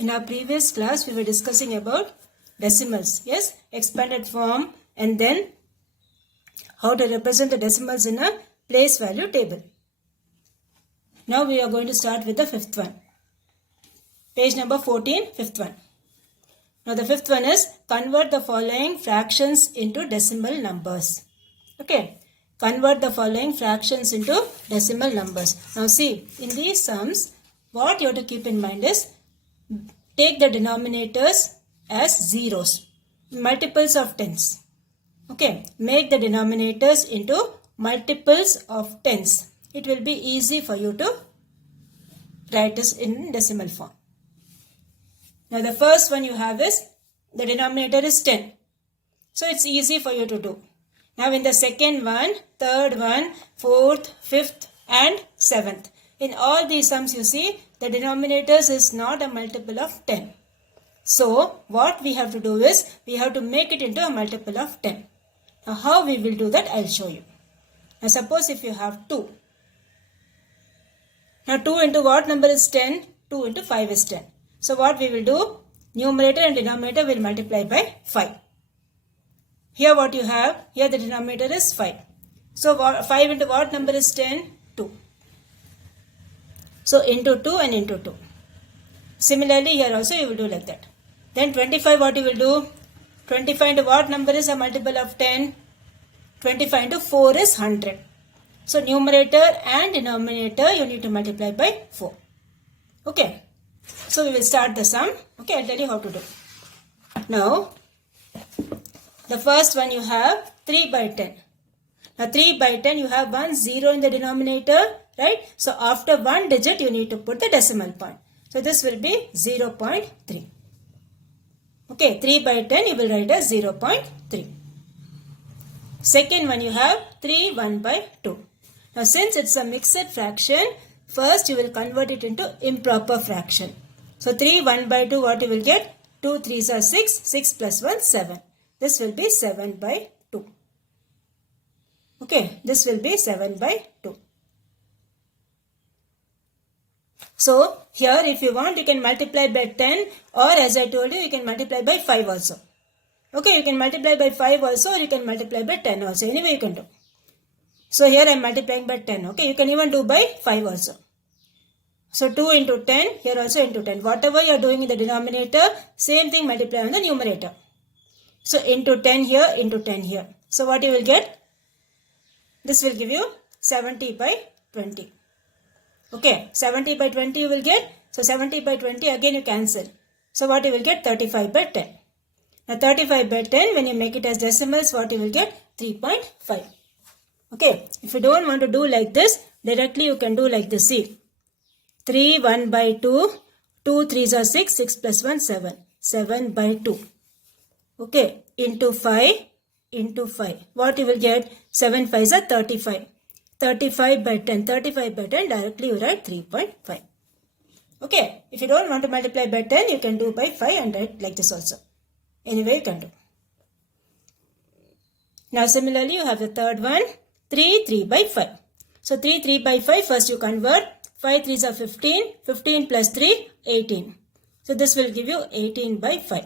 In our previous class, we were discussing about decimals. Yes, expanded form and then how to represent the decimals in a place value table. Now we are going to start with the fifth one. Page number 14, fifth one. Now the fifth one is convert the following fractions into decimal numbers. Okay, convert the following fractions into decimal numbers. Now see, in these sums, what you have to keep in mind is take the denominators as zeros, multiples of tens. Okay, make the denominators into multiples of tens. It will be easy for you to write this in decimal form. Now the first one you have is the denominator is 10. So it's easy for you to do. Now in the second one, third one, fourth, fifth and seventh. In all these sums you see the denominators is not a multiple of 10. So what we have to do is we have to make it into a multiple of 10. Now how we will do that I will show you. Now suppose if you have 2. Now 2 into what number is 10? 2 into 5 is 10. So what we will do? Numerator and denominator will multiply by 5. Here what you have? Here the denominator is 5. So 5 into what number is 10? 2. So into 2 and into 2. Similarly here also you will do like that. Then 25 what you will do? 25 into what number is a multiple of 10? 25 into 4 is 100. So numerator and denominator you need to multiply by 4. Okay. So we will start the sum. Okay, I'll tell you how to do. Now, the first one you have 3 by 10. Now 3 by 10 you have 1 0 in the denominator, right? So after one digit you need to put the decimal point. So this will be 0.3. Okay, 3 by 10 you will write as 0.3. Second one you have 3 1 by 2. Now since it's a mixed fraction, first you will convert it into improper fraction. So 3 1 by 2 what you will get? 2 3s are 6, 6 plus 1 7. This will be 7 by 2. Okay, this will be 7 by 2. So here if you want you can multiply by 10 or as I told you can multiply by 5 also. Okay, you can multiply by 5 also or you can multiply by 10 also. Anyway you can do. So here I am multiplying by 10. Okay, you can even do by 5 also. So 2 into 10, here also into 10. Whatever you are doing in the denominator, same thing multiply on the numerator. So into 10 here, into 10 here. So what you will get? This will give you 70 by 20. Okay, 70 by 20 you will get. So 70 by 20 again you cancel. So what you will get? 35 by 10. Now 35 by 10 when you make it as decimals what you will get? 3.5. Okay, if you don't want to do like this, directly you can do like this. See, 3 1 by 2, 2 3s are 6, 6 plus 1 7, 7 by 2. Okay, into 5, into 5. What you will get? 7 5s are 35. 35 by 10, 35 by 10, directly you write 3.5. Okay, if you don't want to multiply by 10, you can do by 5 and write like this also. Anyway, you can do. Now similarly, you have the third one, 3 3 by 5. So 3 3 by 5, first you convert. 5 3s are 15, 15 plus 3, 18. So this will give you 18 by 5.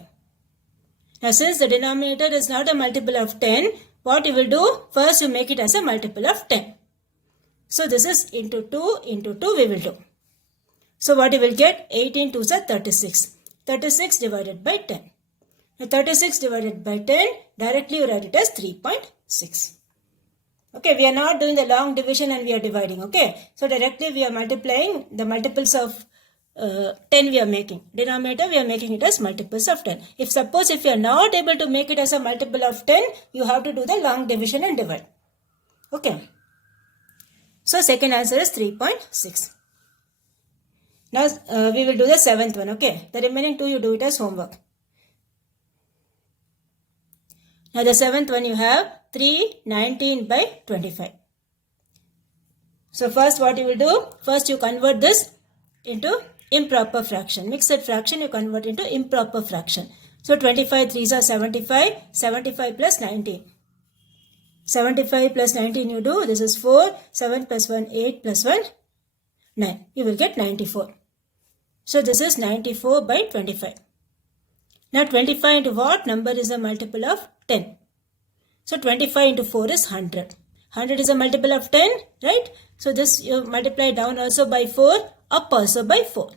Now since the denominator is not a multiple of 10, what you will do? First you make it as a multiple of 10. So this is into 2 we will do. So what you will get? 18 2s are 36. 36 divided by 10. Now 36 divided by 10, directly you write it as 3.6. Okay, we are not doing the long division and we are dividing. Okay, so directly we are multiplying the multiples of 10 we are making. Denominator we are making it as multiples of 10. If you are not able to make it as a multiple of 10, you have to do the long division and divide. Okay. So second answer is 3.6. Now we will do the seventh one. Okay, the remaining two you do it as homework. Now the seventh one you have 3 19 by 25. So first what you will do? First you convert this into improper fraction. Mixed fraction you convert into improper fraction. So 25 3s are 75. 75 plus 19. 75 plus 19 you do. This is 4. 7 plus 1 8 plus 1 9. You will get 94. So this is 94 by 25. Now 25 into what number is a multiple of 10? So 25 into 4 is 100. 100 is a multiple of 10, right? So this you multiply down also by 4, up also by 4.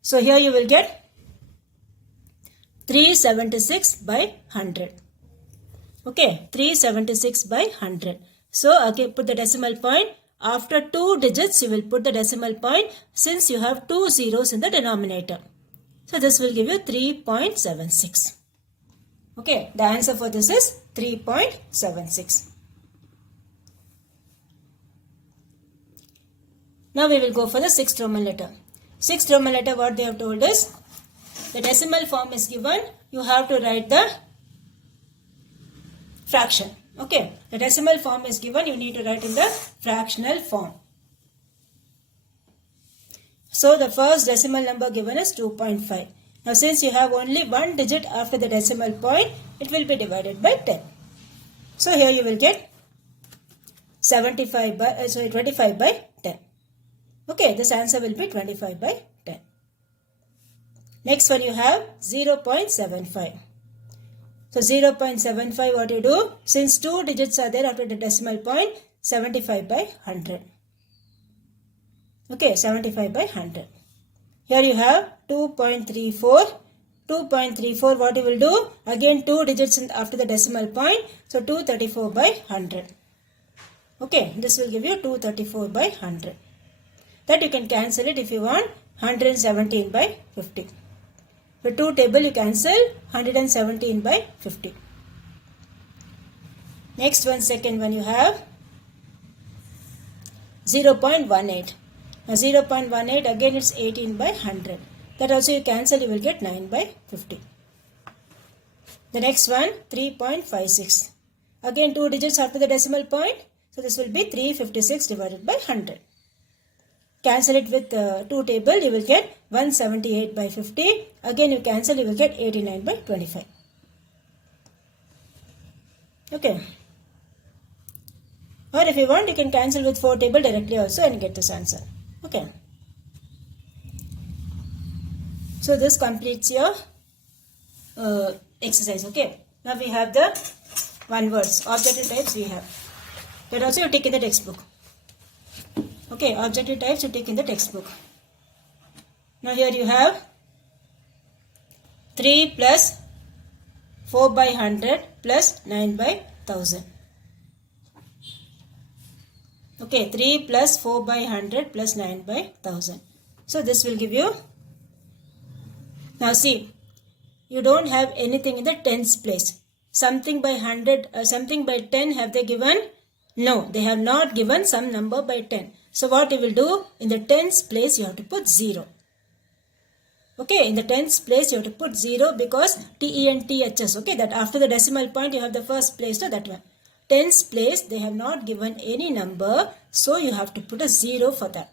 So here you will get 376 by 100. Okay, 376 by 100. So okay, put the decimal point. After 2 digits, you will put the decimal point since you have 2 zeros in the denominator. So this will give you 3.76. Okay, the answer for this is 3.76. Now we will go for the 6th Roman letter. 6th Roman letter, what they have told is, the decimal form is given, you have to write the fraction. Okay, the decimal form is given, you need to write in the fractional form. So the first decimal number given is 2.5. Now since you have only one digit after the decimal point, it will be divided by 10. So here you will get 25 by 10. Okay, this answer will be 25 by 10. Next one you have 0.75. So 0.75, what you do? Since 2 digits are there after the decimal point, 75 by 100. Okay, 75 by 100. Here you have 2.34. 2.34, what you will do? Again 2 digits after the decimal point. So 234 by 100. Okay, this will give you 234 by 100. That you can cancel it if you want. 117 by 50. For 2 table you cancel 117 by 50. Next one, second one you have 0.18. Now 0.18 again it's 18 by 100. That also you cancel, you will get 9 by 50. The next one 3.56. Again 2 digits after the decimal point. So this will be 356 divided by 100. Cancel it with 2 table, you will get 178 by 50. Again you cancel, you will get 89 by 25. Okay. Or if you want, you can cancel with 4 table directly also and get this answer. Okay. So this completes your exercise. Okay. Now we have the one words, objective types we have. That also you take in the textbook. Okay, objective types you take in the textbook. Now here you have 3 plus 4 by 100 plus 9 by 1000. Okay, 3 plus 4 by 100 plus 9 by 1000. So this will give you. Now see, you don't have anything in the tens place. Something by 100, something by 10 have they given? No, they have not given some number by 10. So what you will do? In the tens place you have to put 0. Okay, in the tens place you have to put 0 because TENTHS. Okay, that after the decimal point you have the first place, so that one. Tens place they have not given any number, so you have to put a 0 for that.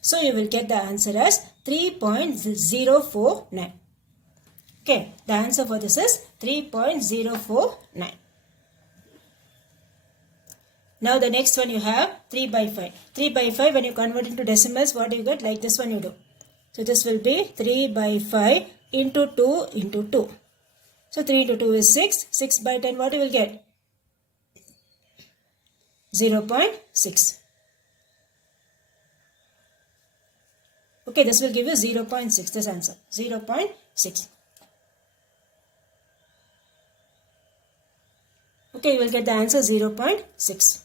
So you will get the answer as 3.049. Okay, the answer for this is 3.049. Now the next one you have 3 by 5. 3 by 5, when you convert into decimals, what do you get? Like this one you do. So this will be 3 by 5 into 2 into 2. So 3 into 2 is 6. 6 by 10, what you will get? 0.6. Okay, this will give you 0.6, this answer. 0.6. Okay, you will get the answer 0.6.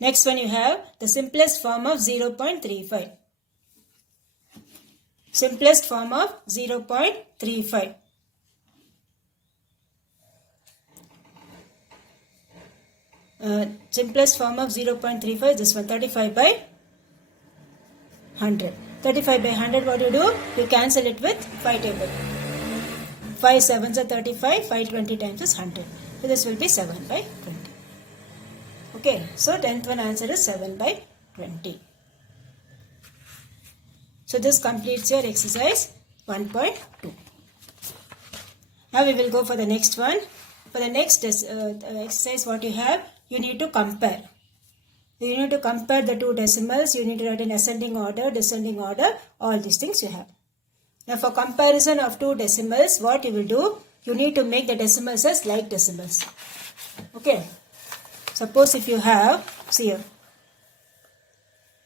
Next one you have the simplest form of 0.35. Simplest form of 0.35. Simplest form of 0.35 is this one, 35 by 100. 35 by 100, what you do? You cancel it with 5 table. 5 sevens are 35, 5 20 times is 100. So this will be 7 by 20. Okay, so 10th one answer is 7 by 20. So this completes your exercise 1.2. Now we will go for the next one. For the next exercise what you have, you need to compare. You need to compare the two decimals. You need to write in ascending order, descending order, all these things you have. Now for comparison of two decimals, what you will do? You need to make the decimals as like decimals. Okay. Suppose if you have, see here,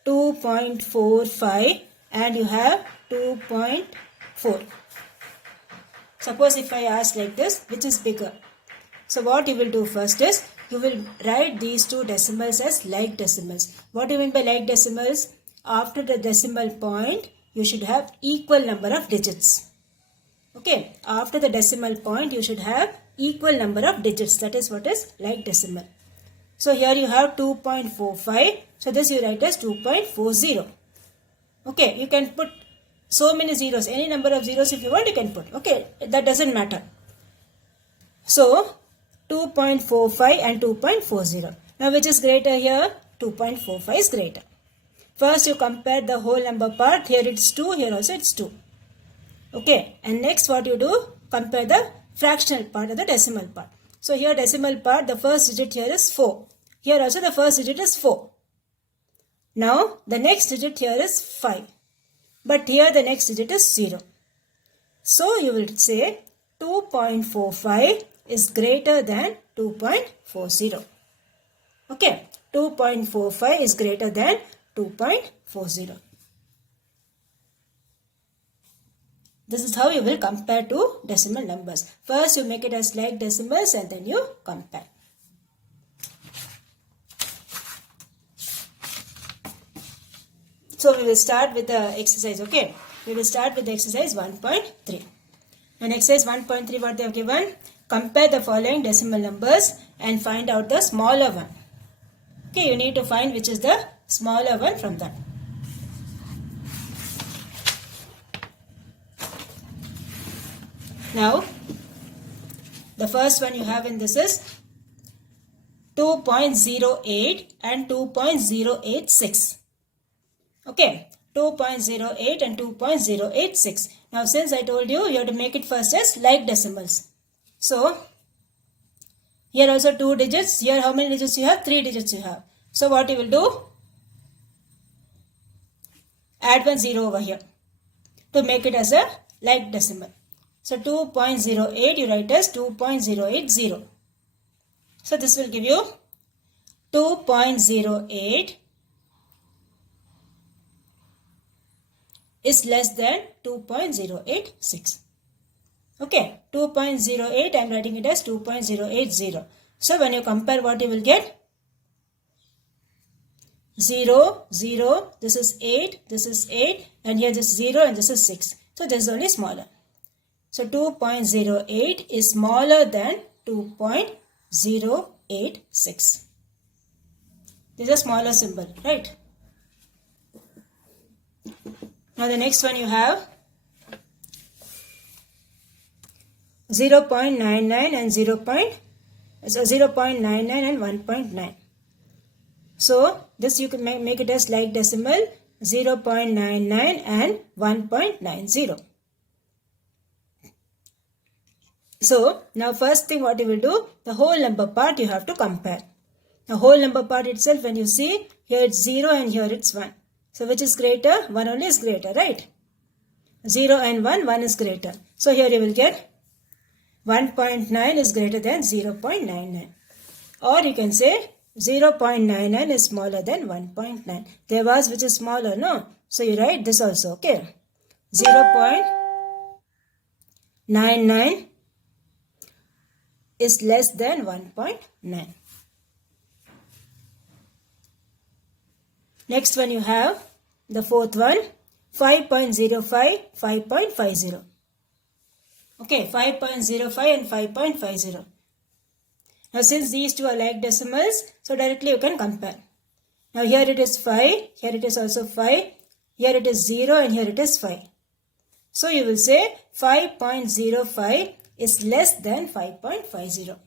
2.45 and you have 2.4. Suppose if I ask like this, which is bigger? So what you will do first is, you will write these two decimals as like decimals. What do you mean by like decimals? After the decimal point, you should have equal number of digits. Okay, after the decimal point, you should have equal number of digits. That is what is like decimal. So here you have 2.45. So this you write as 2.40. Okay, you can put so many zeros. Any number of zeros if you want, you can put. Okay, that doesn't matter. So 2.45 and 2.40. Now which is greater here? 2.45 is greater. First you compare the whole number part. Here it's 2, here also it's 2. Okay, and next what you do? Compare the fractional part or the decimal part. So here decimal part, the first digit here is 4. Here also the first digit is 4. Now the next digit here is 5. But here the next digit is 0. So you will say 2.45 is greater than 2.40. Okay, 2.45 is greater than 2.40. This is how you will compare two decimal numbers. First you make it as like decimals and then you compare. So we will start with the exercise, okay? We will start with the exercise 1.3. And exercise 1.3, what they have given? Compare the following decimal numbers and find out the smaller one. Okay, you need to find which is the smaller one from that. Now, the first one you have in this is 2.08 and 2.086. Okay, 2.08 and 2.086. Now, since I told you, you have to make it first as like decimals. So, here also 2 digits. Here how many digits you have? 3 digits you have. So, what you will do? Add 1 0 over here to make it as a like decimal. So 2.08 you write as 2.080. So this will give you 2.08 is less than 2.086. Okay, 2.08 I am writing it as 2.080. So when you compare, what you will get? 0, 0, this is 8, this is 8, and here this is 0 and this is 6. So this is only smaller. So 2.08 is smaller than 2.086. This is a smaller symbol, right? Now the next one you have 0.99 and 0.99 and 1.9. So this you can make it as like decimal 0.99 and 1.90. So now first thing what you will do, the whole number part you have to compare. The whole number part itself, when you see, here it's 0 and here it's 1. So which is greater? 1 only is greater, right? 0 and 1, 1 is greater. So here you will get 1.9 is greater than 0.99. Or you can say 0.99 is smaller than 1.9. There was which is smaller, no? So you write this also, okay? 0.99 is less than 1.9. Next one you have the fourth one, 5.05, 5.50. Okay, 5.05 and 5.50. Now since these two are like decimals, so directly you can compare. Now here it is 5, here it is also 5, here it is 0 and here it is 5. So you will say 5.05 is less than 5.50.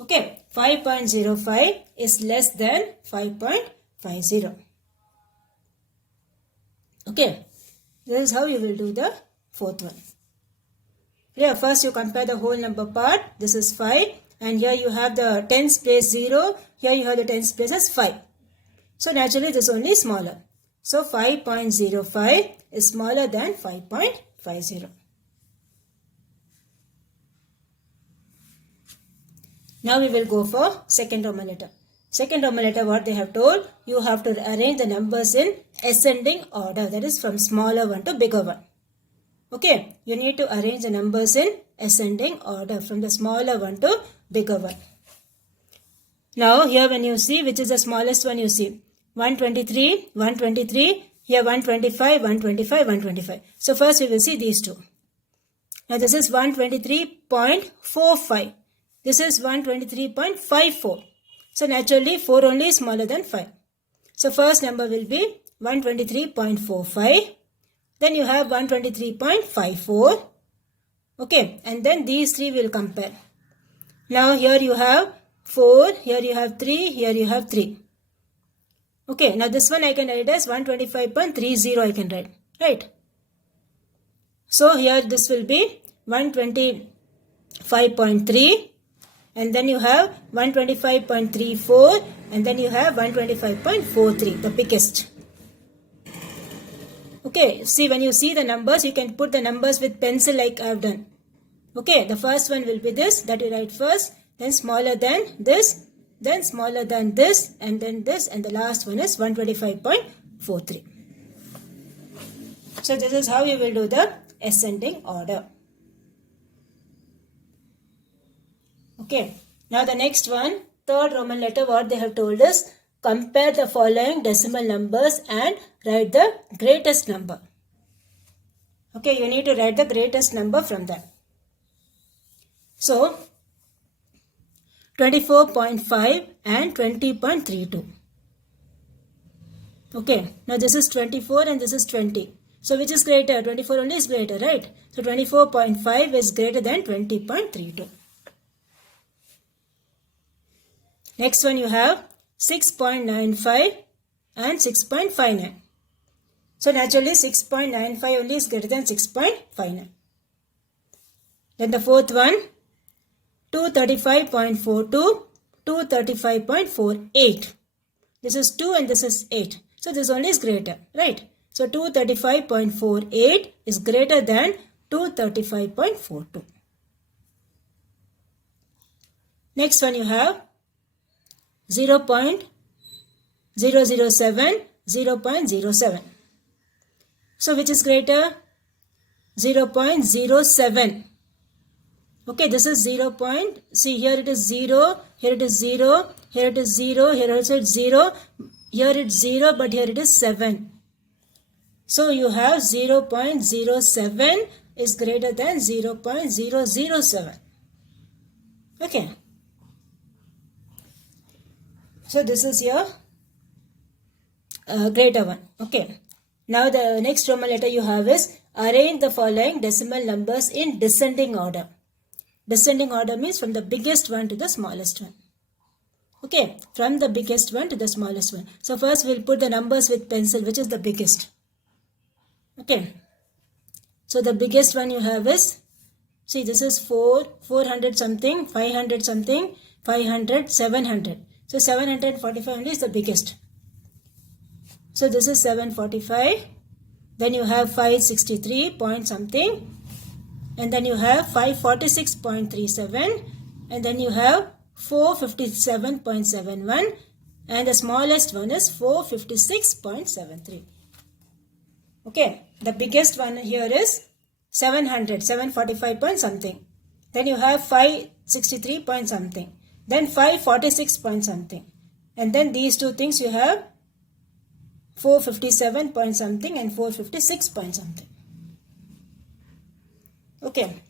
Okay, 5.05 is less than 5.50. Okay, this is how you will do the fourth one. Yeah, first you compare the whole number part. This is 5 and here you have the tens place 0. Here you have the tens place as 5. So naturally this is only smaller. So 5.05 is smaller than 5.50. Now we will go for second Roman letter. Second Roman letter, what they have told, you have to arrange the numbers in ascending order. That is from smaller one to bigger one. Okay, you need to arrange the numbers in ascending order from the smaller one to bigger one. Now here when you see which is the smallest one, you see 123, 123, here 125, 125, 125. So first we will see these two. Now this is 123.45. This is 123.54. So naturally 4 only is smaller than 5. So first number will be 123.45. Then you have 123.54. Okay, and then these three will compare. Now here you have 4, here you have 3, here you have 3. Okay, now this one I can write as 125.30 I can write. Right. So here this will be 125.3 and then you have 125.34 and then you have 125.43, the biggest. Okay, see when you see the numbers, you can put the numbers with pencil like I have done. Okay, the first one will be this, that you write first, then smaller than this, then smaller than this, and then this, and the last one is 125.43. So this is how you will do the ascending order. Okay, now the next one, third Roman letter, what they have told us, compare the following decimal numbers and write the greatest number. Okay, you need to write the greatest number from that. So, 24.5 and 20.32. Okay, now this is 24 and this is 20. So which is greater? 24 only is greater, right? So 24.5 is greater than 20.32. Next one you have 6.95 and 6.59. So naturally 6.95 only is greater than 6.59. Then the fourth one, 235.42, 235.48. This is 2 and this is 8. So this only is greater, right? So 235.48 is greater than 235.42. Next one you have 0.007, 0.07. So which is greater? 0.07. Okay, this is 0. See, here it is 0, here it is 0, here it is 0, here also it's 0, here it's 0, but here it is 7. So you have 0.07 is greater than 0.007. Okay. So this is your greater one. Okay. Now the next Roman letter you have is arrange the following decimal numbers in descending order. Descending order means from the biggest one to the smallest one. Okay, from the biggest one to the smallest one. So first we'll put the numbers with pencil, which is the biggest. Okay. So the biggest one you have is, see this is 400 something, 500 something, 500, 700. So 745 only is the biggest. So this is 745. Then you have 563 point something. And then you have 546.37. And then you have 457.71. And the smallest one is 456.73. Okay. The biggest one here is 700. 745 point something. Then you have 563 point something. Then 546 point something. And then these two things you have 457 point something and 456 point something. Okay.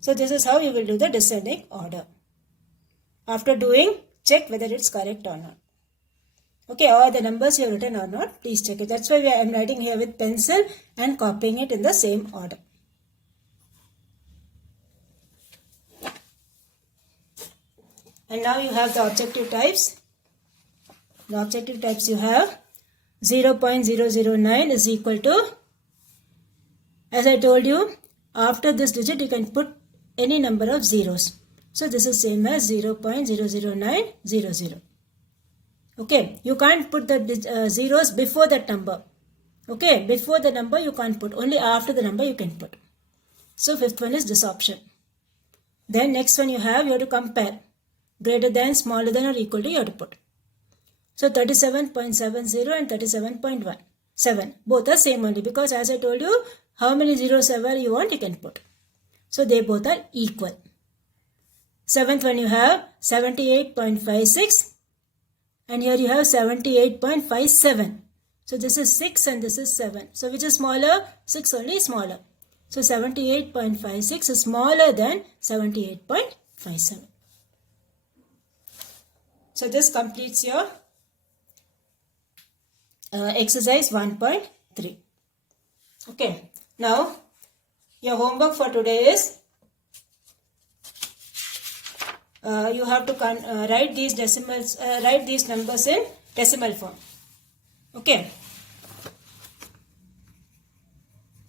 So this is how you will do the descending order. After doing, check whether it's correct or not. Okay, are the numbers you have written or not? Please check it. That's why I am writing here with pencil and copying it in the same order. And now you have the objective types. The objective types you have 0.009 is equal to, as I told you, after this digit you can put any number of zeros. So this is same as 0.00900. Okay, you can't put the zeros before that number. Okay, before the number you can't put. Only after the number you can put. So fifth one is this option. Then next one you have to compare. Greater than, smaller than or equal to you have to put. So 37.70 and 37.17. Both are same only because as I told you, how many zeros ever you want you can put. So they both are equal. Seventh one you have 78.56 and here you have 78.57. So this is 6 and this is 7. So which is smaller? 6 only is smaller. So 78.56 is smaller than 78.57. So this completes your exercise 1.3. Okay. Now your homework for today is you have to write these decimals, write these numbers in decimal form. Okay.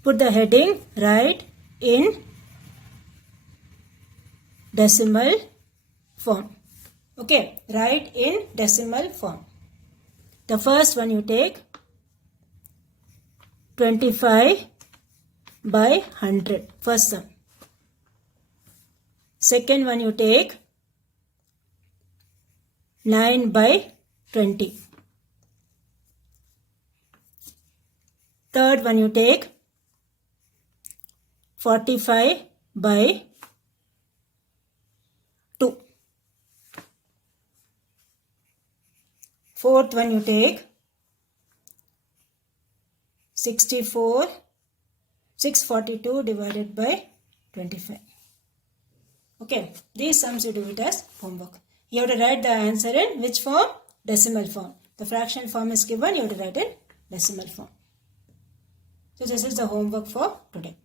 Put the heading write in decimal form. Okay, write in decimal form. The first one you take 25 by 100. First sum. Second one you take 9 by 20. Third one you take 45 by 2. Fourth one you take 642 divided by 25. Okay, these sums you do it as homework. You have to write the answer in which form? Decimal form. The fraction form is given, you have to write in decimal form. So this is the homework for today.